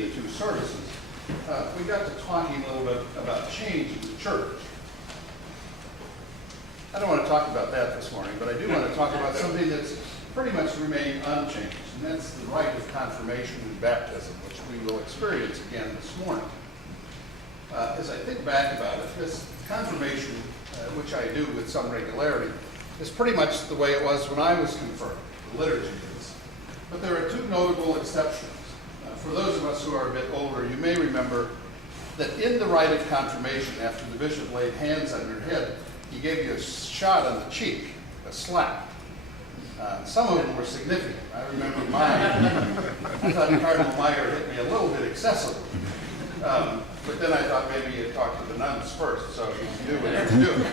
between the two services, we got to talking a little bit about change in the church. I don't want to talk about that this morning, but I do want to talk about something that's pretty much remained unchanged, and that's the rite of confirmation and baptism, which we will experience again this morning. As I think back about it, this confirmation, which I do with some regularity, is pretty much the way it was when I was confirmed, the liturgy is. But there are two notable exceptions. For those of us who are a bit older, you may remember that in the rite of confirmation, after the bishop laid hands on your head, he gave you a shot on the cheek, a slap. Some of them were significant. I remember mine. I thought Cardinal Meyer hit me a little bit excessively. But then I thought maybe you'd talk to the nuns first, so you knew what you were doing.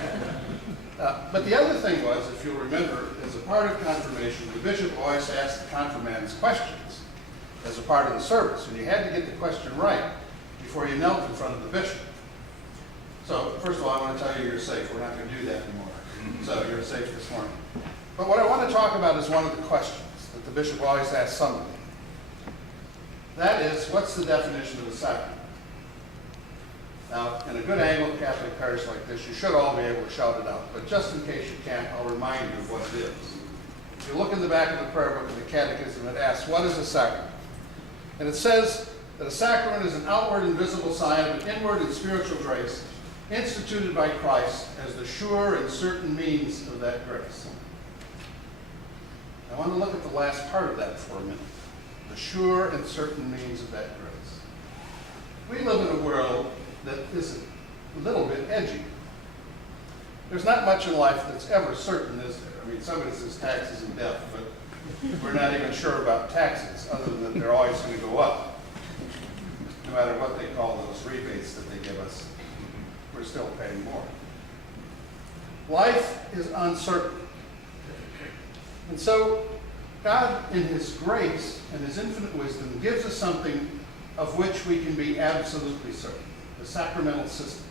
But the other thing was, if you'll remember, as a part of confirmation, the bishop always asked the confirmands questions as a part of the service, and you had to get the question right before you knelt in front of the bishop. So, first of all, I want to tell you you're safe. We're not going to do that anymore. So, you're safe this morning. But what I want to talk about is one of the questions that the bishop always asks somebody. That is, what's the definition of a sacrament? Now, in a good Anglo-Catholic parish like this, you should all be able to shout it out. But just in case you can't, I'll remind you of what it is. If you look in the back of the prayer book of the Catechism, it asks, what is a sacrament? And it says that a sacrament is an outward and visible sign of an inward and spiritual grace instituted by Christ as the sure and certain means of that grace. I want to look at the last part of that for a minute. The sure and certain means of that grace. We live in a world that is a little bit edgy. There's not much in life that's ever certain, is there? I mean, somebody says taxes and death, but we're not even sure about taxes, other than that they're always going to go up. No matter what they call those rebates that they give us, we're still paying more. Life is uncertain. And so, God, in His grace and His infinite wisdom, gives us something of which we can be absolutely certain, the sacramental system.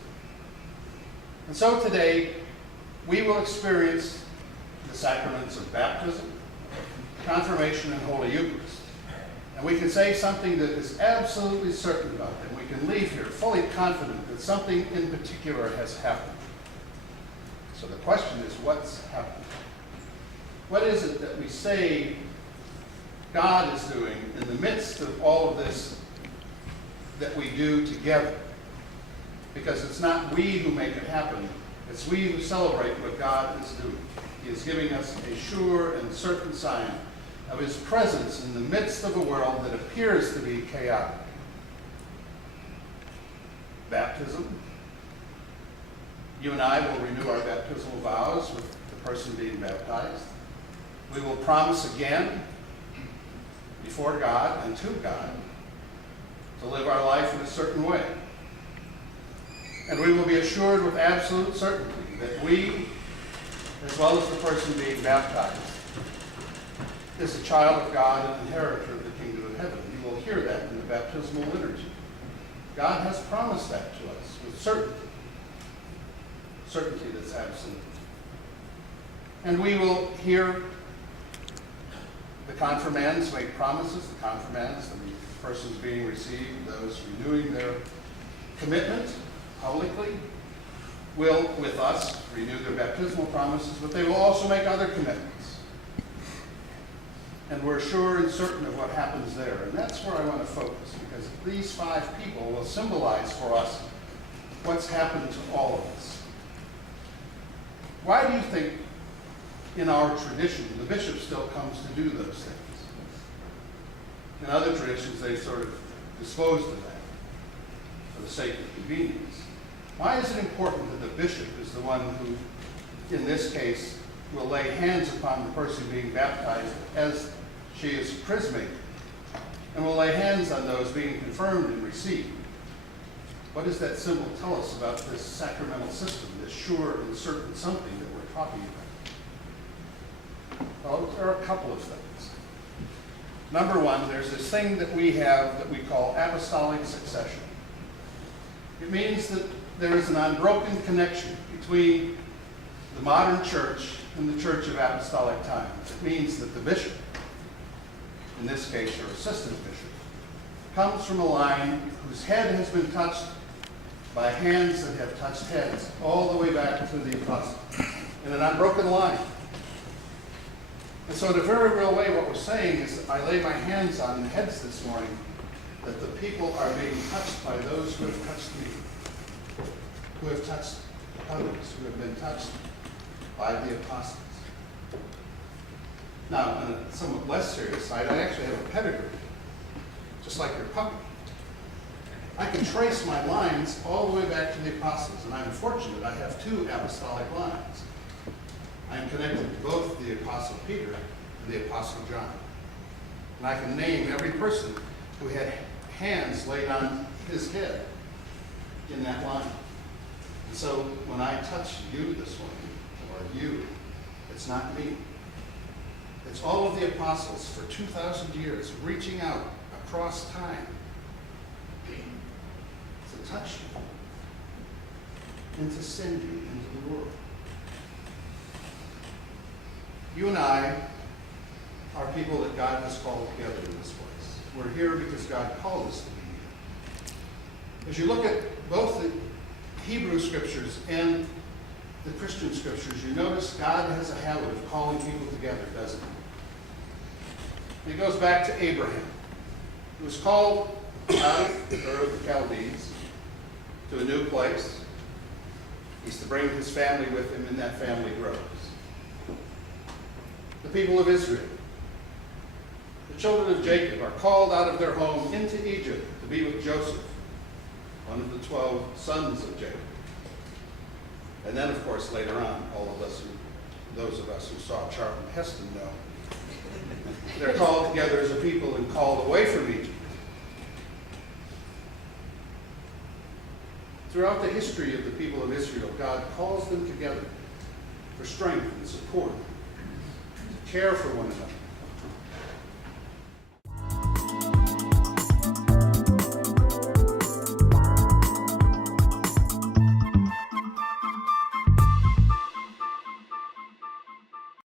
And so today, we will experience the sacraments of baptism, confirmation, and Holy Eucharist. And we can say something that is absolutely certain about them. We can leave here fully confident that something in particular has happened. So the question is, what's happened? What is it that we say God is doing in the midst of all of this that we do together? Because it's not we who make it happen, it's we who celebrate what God is doing. He is giving us a sure and certain sign of His presence in the midst of a world that appears to be chaotic. Baptism. You and I will renew our baptismal vows with the person being baptized. We will promise again before God and to God to live our life in a certain way. And we will be assured with absolute certainty that we, as well as the person being baptized, is a child of God and inheritor of the kingdom of heaven. You will hear that in the baptismal liturgy. God has promised that to us with certainty. Certainty that's absolute. And we will hear the confirmands make promises, the confirmands, the persons being received, those renewing their commitment publicly, will, with us, renew their baptismal promises, but they will also make other commitments. And we're sure and certain of what happens there. And that's where I want to focus, because these 5 people will symbolize for us what's happened to all of us. Why do you think in our tradition the bishop still comes to do those things? In other traditions, they sort of disposed of that for the sake of convenience. Why is it important that the bishop is the one who, in this case, will lay hands upon the person being baptized as she is chrismated, and will lay hands on those being confirmed and received? What does that symbol tell us about this sacramental system, this sure and certain something that we're talking about? Well, there are a couple of things. Number one, there's this thing that we have that we call apostolic succession. It means that there is an unbroken connection between the modern church and the Church of Apostolic times. It means that the bishop, in this case your assistant bishop, comes from a line whose head has been touched by hands that have touched heads, all the way back to the apostles, in an unbroken line. And so in a very real way, what we're saying is, I lay my hands on heads this morning, that the people are being touched by those who have touched me, who have touched others, who have been touched by the apostles. Now, on a somewhat less serious side, I actually have a pedigree, just like your puppy. I can trace my lines all the way back to the apostles, and I'm fortunate I have two apostolic lines. I'm connected to both the Apostle Peter and the Apostle John. And I can name every person who had hands laid on his head in that line. And so when I touch you this morning, or you, it's not me. It's all of the apostles for 2,000 years reaching out across time to touch you and to send you into the world. You and I are people that God has called together in this place. We're here because God called us to be here. As you look at both the Hebrew scriptures and the Christian scriptures, you notice God has a habit of calling people together, doesn't he? It goes back to Abraham. He was called out of Ur of the Chaldees to a new place. He's to bring his family with him, and that family grows. The people of Israel, the children of Jacob, are called out of their home into Egypt to be with Joseph, one of the 12 sons of Jacob. And then, of course, later on, all of us, those of us who saw Charlton Heston know, they're called together as a people and called away from Egypt. Throughout the history of the people of Israel, God calls them together for strength and support, to care for one another,